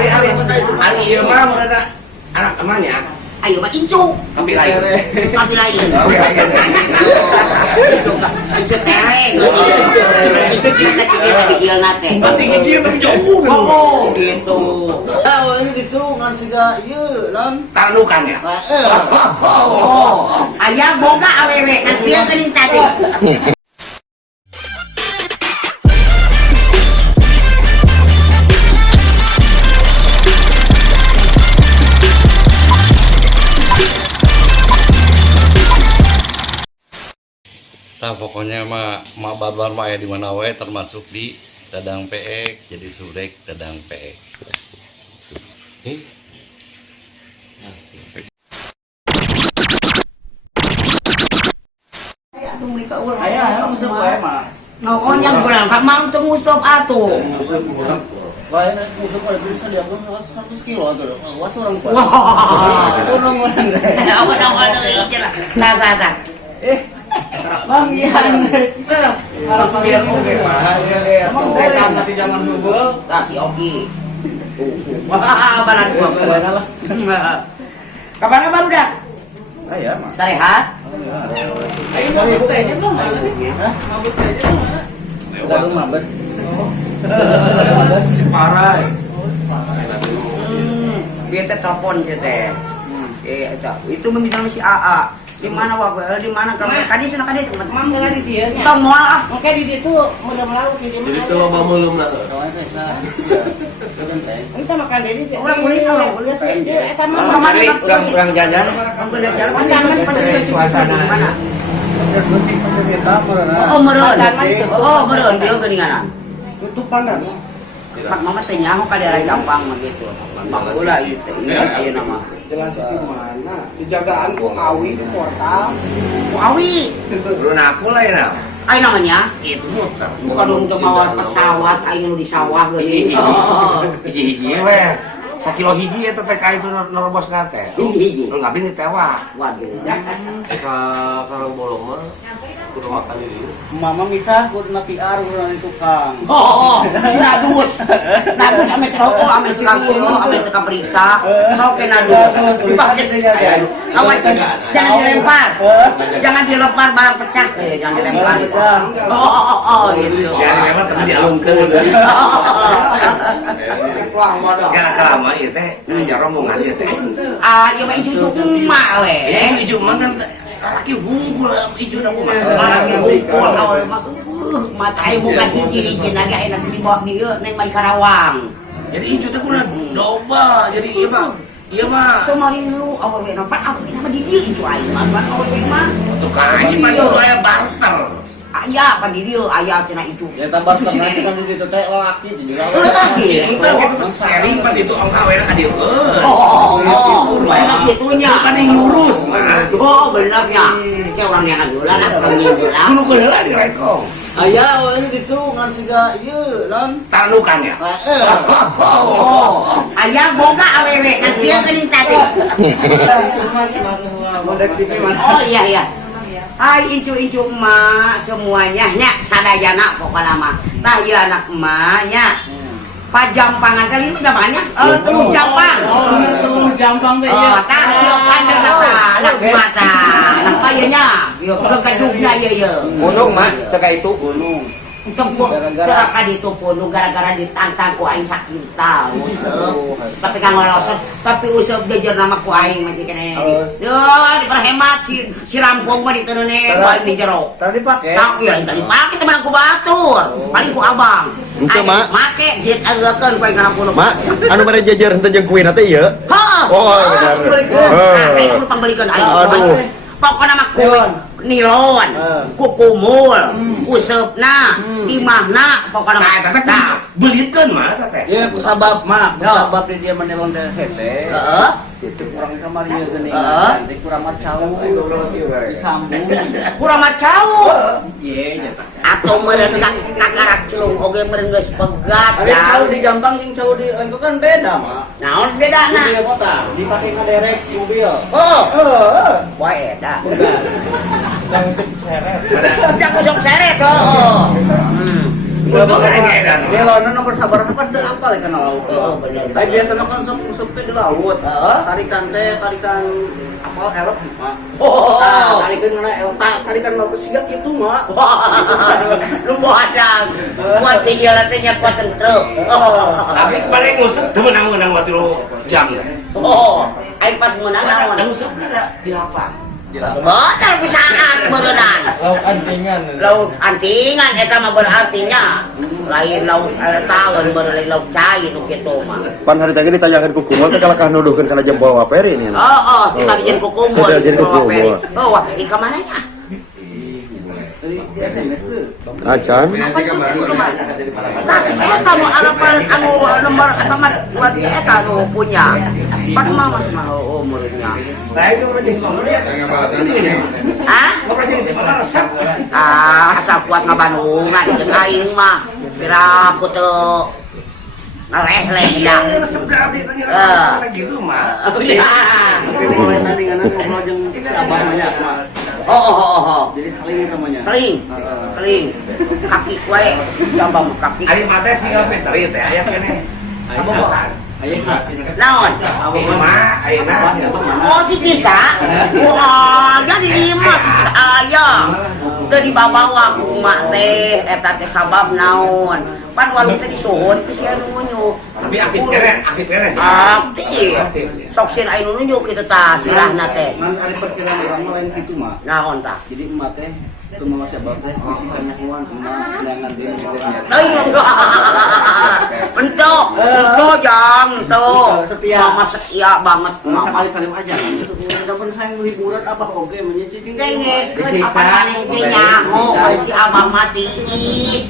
Ari ieu mah murana anak emaknya. Ayo mah incu. Tapi lain. Tapi lain. Incu tereng. Kita gigil nate. Tapi gigil tapi jauh. Oh, gitu. Oh, ini gitu ngan siga ieu lan Tanukan ya. Oh, aya boga awewe kan dia geuning tadi. Nah pokoknya mah barbar mah ya di mana wae termasuk di Dadang Peek, jadi surek Dadang Peek. aya useup wae mah. Naon yang kurang ka mau teu ngusop atuh. Useup urang. Wae useup wae bisa diakeun 100 kilo atuh. Was urang. Wah. Unung-unung. Awan-awan ieu cenah. Sasa. Bang Ian. Harap biar oke mah. Emang dari mati zaman dulu. Tah si Ogi. Wah, balan gua. Lah. Kabar baru dah? Aya mah. Sarehat? Ayo mabus teh nya tuh. Hah? Mabus teh nya mana? Udah mabus. Mabus Parah. Dia teh telepon teh. Itu membicarakan si AA. Di mana di mana kamu tadi sana kan itu Mam geula di dieu nya. Tong moal ah. Oke di ditu mudah melaut di dieu. Jadi itu loba meulum na. Kita makan di dieu. Orang kulit orang kulit sih. Eta mah Kurang jajan. jalan pas Suasana. Mana? bersih pasir hitam meureun. Oh, meureun. Oh, meureun dia geuninganan. Tutupan dan. Pak mama teh nyaho ka daerah gampang mah gitu. Baheula ieu teh ieu nama. Jalan sisi mana? Dijagaan ku awi di portal. Awi. Belum aku lah ya. Ai namanya itu bukan untuk mawa pesawat aya nu di sawah geuning. Hiji we. Sakilo hiji eta teh ka itu nerobos nate. Hiji. Lu ngabin ditewak. Waduh. Kalau bolong mah kudu makan di dieu. Mama misah kudu na PR urang tukang. Oh, nadus ame rokok, ame silang ame teka periksa, sok nadus. Dipakai awas jangan dilempar. Jangan dilempar barang pecah. Jangan dilempar. Oh, gitu. Ya memang tapi dialungkeun. Gara-gara mah ieu teh nya rombongan ieu teh. Ah, ieu mah cucu emak we. Ijo mah kan laki hungkul ijo na kumaha. Laki hungkul awal mah mata ayo bukan hiji-hiji lagi ayo nanti dibawa di neng Mari Karawang. Jadi ijo teh kudu double. Jadi ieu mah Kemarin lu awal we nampak aku ini mah di dieu ijo ayo mah awal we mah. tukang aji mah dulu aya barter. Aya pan di dieu aya cenah ijo. Ya tambah tengah kan di ditu teh laki jadi Laki. Entah gitu pas sharing pan itu ongka we ka dieu. Oh, enak gitunya. Kan yang lurus mah. Oh, benernya. Kayak orang yang ngajulan, orang nyijulan. Kudu heula di rekong. aya ini ditu ngan siga ieu lan Tanukan ya. Oh, aya boga awewe kan dia geuning tadi. modek TV mana. Oh iya. Hai icu-icu emak semuanya nya sadayana pokokna mah. Tah ieu anak emaknya. Pajampangan kali ini udah banyak. Tuh jampang. Jampang teh Oh, tah ieu pandang anak mata. Anak payanya. Ieu kegedugna ieu. Gunung mah teu ka itu. Gunung. Tunggu, teraka ditupunuh gara-gara ditantang ku aing sakintal useup. Tapi kan ngolosot, tapi useup jejer nama ku aing masih kene. Yo, diperhemat si rampung mah diteuneuneun ku aing di jero. Tadi dipake. Tang ieu tadi pake teman ku batur, paling ku abang. Henteu, Mak. Make dit agekeun ku aing ngarampun. Mak, anu bare jajar henteu jeung kuina teh ieu. Heuh. Oh, benar. Aing kudu pambalikeun aing. Aduh. Pokokna mah kuih nilon, kukumul, useupna, timahna, pokokna mah. Tah beulitkeun mah teh. Ieu kusabab mah, kusabab di dia menelon teh hese. Heeh. Itu kurang kamari ieu geuning. Heeh. Nanti kurang macau. Disambung. Kurang macau. Ieu nya tah. Atau meureun kakarak celung oge meureun geus pegat. Ada cau di Jampang jeung cau di Lengko kan beda mah. Naon bedana? Di kota dipake ngaderek mobil. Oh, Heeh. wah eta. Yang seret. Udah kusuk seret oh. Dia lawan nomor sabar teu apal kana laut. Ai biasana kan sok musuh teh di laut. Tarikan apa elok mah. Tarikeun mana elok tarikan bagus siga kitu mah. Lu mau adang. Buat dia latenya kuat truk. Tapi paling ngusuk teu menang-menang waktu lu jam. Aing pas menang naon. Ngusuk ada di lapang. Betul pisaan berenang. Laut antingan eta mah berartinya lain laut eta lain laut cai nu kitu mah. Pan hari tadi ditanyakan ku kumul teh kalakah nuduhkeun kana jempol waperi ini. Kita dijieun ku kumul. Dijieun ku kumul. Waperi ka mana nya? Di SMS tuh. Acan. Nah, eta nu anu nomor eta mah buat eta nu punya. Pas mah umurnya. Nah itu udah jadi semua dia. Hah? Kau pernah jadi semua resep. Asal kuat ngabandungan jeung aing mah. Piraku teu ngaleh-leh ya. Resep dah abdi tanya gitu mah. Mulai tandingan ngobrol jeung si abah banyak mah. Jadi saling namanya. Saling. Kaki kue jambang kaki. Ari mate sih pinter ieu teh aya keneh. Kamu kan? Naon? Ayeuna. Oh si Cinta. Wah, jadi mah aya. Teu dibawa ku mak teh eta teh sabab naon. Pan walu teh disuhun ke si anu nunjuk. Tapi aktif kere sih. Aktif. Sok sin anu nunjuk kitu tah sirahna teh. Ngan ari perkiraan urang mah lain kitu mah. Naon tah? Jadi emak teh teu mawa sabab teh bisi kana hewan emak neangan deui teh. Entok jang tuh. Mama setia banget. Sekali-kali aja. Udah pun sayang liburan apa oge menyiciting. Denge, apa maneh teh nyaho si abah mati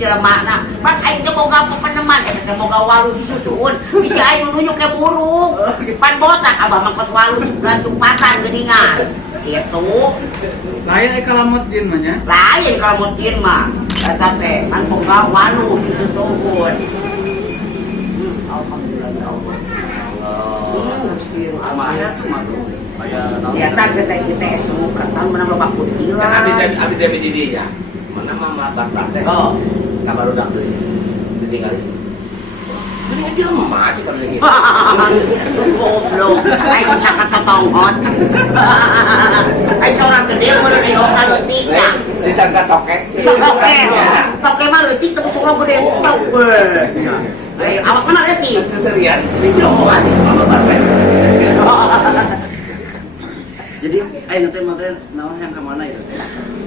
jelema. Pan aing teh boga peneman, teh boga walu disusun. Bisa aing nunjuk ke burung. Pan botak abah mah pas walu gancupatan geuningan. Gitu. Lain kalamut jin mah nya. Lain kalamut jin mah. Eta teh kan boga walu disusun. Alhamdulillah ya Allah. Amana tuh mah tuh. Aya naon. Ya tan teh kita semua ketan menang loba kutila. Kan abdi teh di dinya. Mana mah bapak teh. Ka barudak teh. Ditinggali. Ini aja lemah aja kalau gitu. Goblok, aing bisa kata tonghot. Aing seorang gede bener di otak leutiknya. Disangka tokek. Toke mah leutik tapi seorang gede tokek. Awak mana leutik? Seserian. Ini mau kasih ke mama bapak. Jadi ayeuna teh mah teh naon yang ka mana itu teh?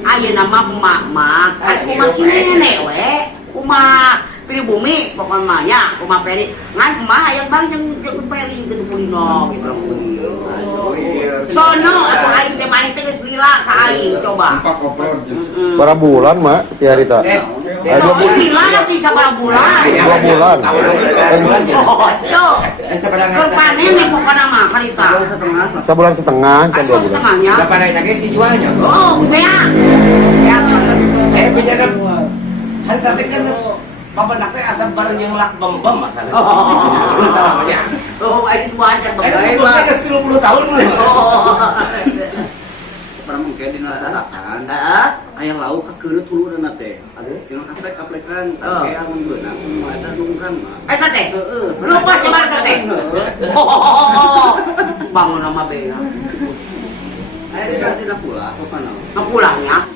Ayeuna mah emak-emak, aku masih nenek we. Kumaha pribumi pokoknya mah nya, kumaha peri. Ngan emak aya bang jeung peri gitu pulino gitu. Sono atuh aing teh mani teh geus lila ka aing coba. Berapa bulan mak ti hari ta? Oh, lila nanti sabaraha bulan. 2 bulan. Kerpanen nih pokoknya mah karita. Sebulan setengah kan 2 bulan. Setengahnya. Berapa lagi si jualnya? Oh, gede ya. Ya. Bejakan. Hari tadi kan bapak nak teh asal bareng yang lak bom masalah. Salahnya. Oh, ini wajar Ayo saya ke 30 tahun. Pernah mungkin di narakan. Aya lauk ka keureup hulureuna teh. Yang aplek-aplekan kayak amun beunang mah eta dungkan mah. Eta teh. Lupa coba teh. Bangun nama beuna. Aya dina pula kana. Pulangnya.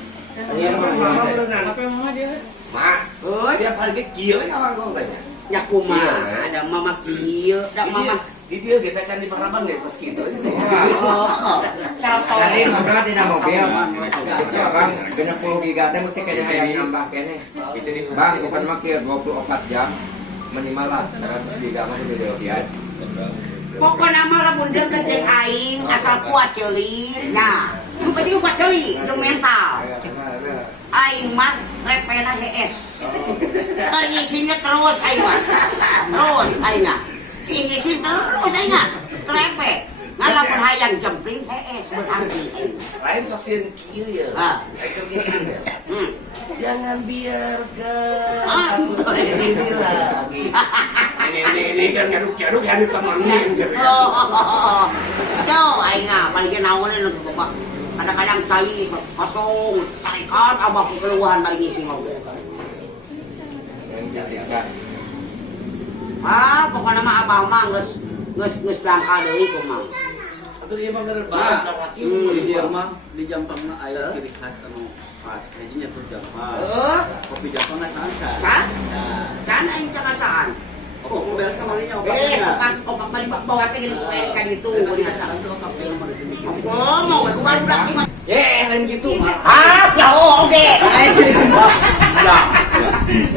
Apa yang mama dia? Mak, tiap hari ke kieu we kawan gua banyak. Ya kumaha ada mama kieu, da mama Di dia kita candi paraban deh pas gitu. cara tahu. Tadi ngobrol di mobil, cek bang, banyak 10 giga teh mesti kayaknya hayang nambah kene. Itu di bang, bukan makia 24 jam minimal lah 100 giga mah udah siap. Pokoknya mah lamun deukeut jeung aing asal kuat ceuli. Nah, nu penting kuat ceuli jeung mental. Aing mah repena HS. Terisinya terus aing mah. Terus aing mah. Ingisi terus aing mah. Trepe. Ngan lamun hayang jempling HS berarti. Lain sosin kieu ya. Itu ngisin ya. Jangan biarkan aku sendiri lagi. Ini jangan gaduk-gaduk yang ditemenin. Tuh, aing mah paling naon nu bapak. Kadang-kadang cai kosong, tarikan abah keluhan dari ngisi mobil. Yang disiksa. Pokoknya mah abah mah geus dangkal deui kumaha. Atau dia mah ngeureun Bah, laki di dia mah di Jampangna aya ciri khas anu khas jadinya tuh Jampang. Kopi Jampang santai. Can aing cakasaan. Oh, mau beres kamarinya opaknya. Opak balik bawa teh geus ka ditu. Oh, Mau aku baru dak iman. lain gitu mah. Oke.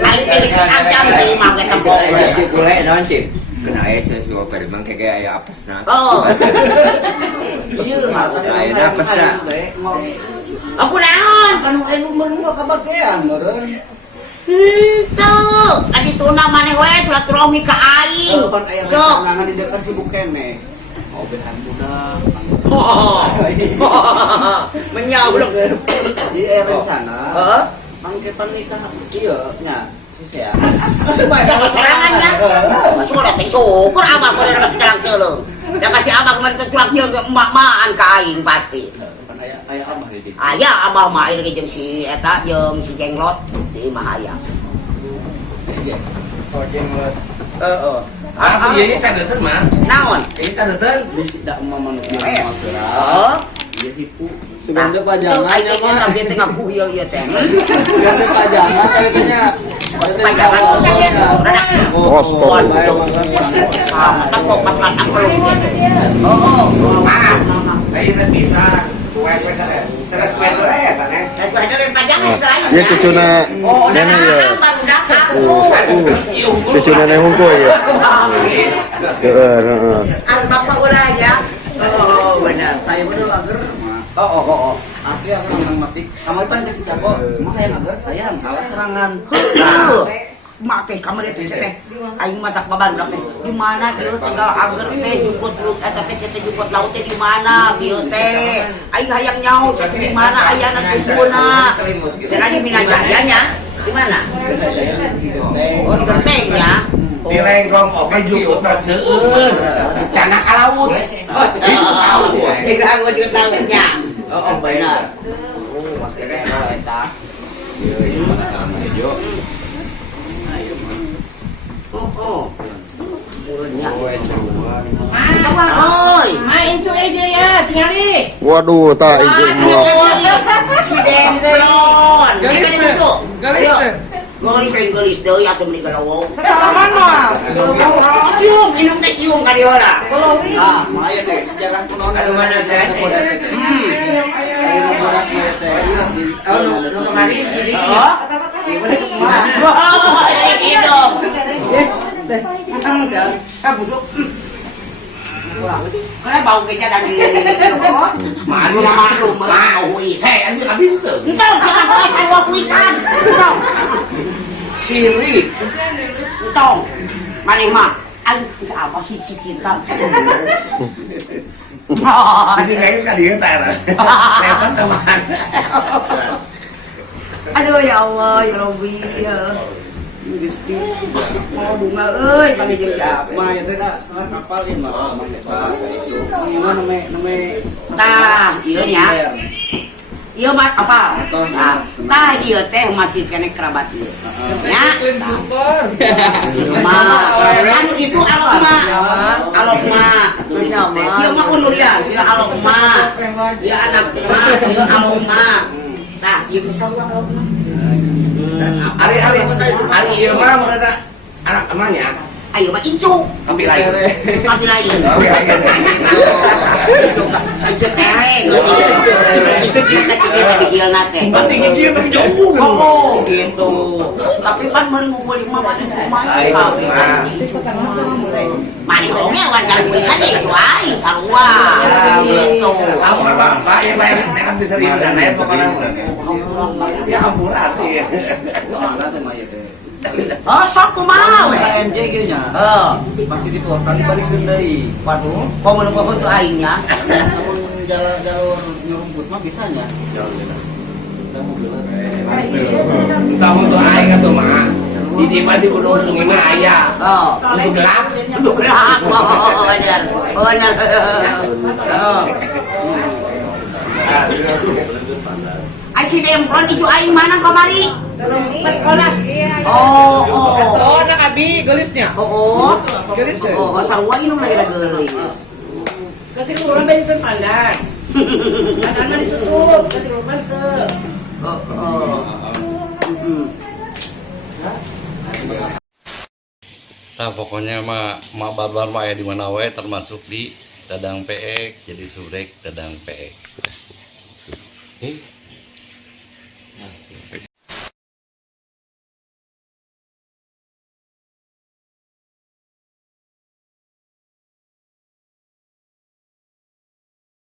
Aing teh ancam deui mah kita Aja si kule naon cip. Kena aya ceu si oper mang kege aya apesna. Oh. Iya, mah Ayo apes na. Aku naon? Anu anu mah kabagean meureun. Tuh, adi tuna maneh we silaturahmi ka aing. Pan aya Sok. nangan di dekat si Bukene. Oh, behan budak. Menyablok. Di rencana. Heeh. Mangke panikah ieu nya. Ya. Jangan serangannya. Masuk dateng syukur abang kalau dapat jalan teuleung. Da pasti abang kemarin kecuali teuleung emak-emaan ka aing pasti. Aya abah di dieu. Aya abah mah aya jeung si eta jeung si Jenglot di mah aya. Oh, jenglot. Heeh. Ah, ieu cadeuten mah. Naon? Ieu cadeuten. Di dak manusia Heeh. mah dia hipu. Seganda pajangan Aing mah. mah dia teh ngapuhil ieu teh. Seganda pajangan kayaknya. Pajangan rada Postor. Tepok patlan belum gitu. Oh. Ieu teh pisang. Kue sana. Sanes kue teh ya sanes. Iya cucuna nenek ya. Cucu nenek hungku ya. Seueur, heeh. Bapak ulah ya. Oh, benar. Taya bener ager mah. Oh. Asli aku nang mati. Kamar pan cek jago. Mah aya ager aya awas serangan. Mak teh kamar teh teh. Aing mah tak babarudak teh. Di mana ieu tinggal ager teh jukut eta teh teh jukut laut teh di mana ieu teh. Aing hayang nyaho cek di mana aya na tubuhna. Cenah di Minajaya nya. Di mana? Oh, di Gentengnya. Di Lenggong oke jukut mah seueur. Cana ka laut. Oh, tahu. Tinggal gua juga tahu nya. Oh, benar. Oh, eta. Ieu mana sama hejo. Oh. Main cu aja ya, tinggali. Waduh, tak izin gua. Si Demplon. Gelis deui atuh meuli galawong. Sesalaman mah. Cium, minum teh cium ka diora. Ah, mah aya teh sejarah kuno. Anu mana teh? Aya bodas mah teh. Oh, nu kemarin jadi Hidup. Karena bau keja dan Malu mau saya anjir kabin teu. Entah, jangan boleh keluar tulisan. Sirik. Entong, mana mah? Aing apa sih si cinta? Masih kayak ka dieu teh. Lesan teman. Aduh ya Allah, ya Rabbi ya. Gusti. Mau bunga euy, panggil jeung siapa? Mah ya teh da ngapalin mah mah itu. Gimana name Tah, ieu nya. Ieu mah apa? Tah ieu teh masih kene kerabat ieu. Nya. Anu itu alokma. Ieu mah kunulian, ieu alokma. Ieu anak mah, ieu alokma. Tah, ieu saurang alokma. Ari ieu mah mereka anak emaknya. Ayo mah incu. Tapi lain. Tapi lain. Incu tereng. Itu gigil nate. Mati gigi tapi jauh. Oh, gitu. Tapi kan meureun ngumpul mah mah incu mah. Mani oge wan kan bisa deh itu aing sarua. Gitu. Aku kan bapak ya bayar nekat bisa rieu dan aya pokona. Ya ampun atuh. Ada teh mah ya teh. Oh, sok kumaha we. KMJ ge nya. Pasti diportan balikeun deui. Waduh, kok meunang pohon tuh aingnya. Namun jalur nyurumput mah bisa nya. Tahu tuh aing atuh mah. Di tiba di gunung sungai mah aya. Untuk gelap. Untuk gelap. Oh, benar. Benar. Oh. Ai si demplon ijo aing mana kamari? Pas sekolah. Oh. Oh, nak abi gelisnya. Oh. Gelis deh. Oh, sarua ini lagi ada gelis. Kasih urang beli itu pandan. Pandannya ditutup, kasih urang ke. Nah pokoknya mah barbar mah ya di mana wae termasuk di Dadang Peek, jadi surek Dadang Peek.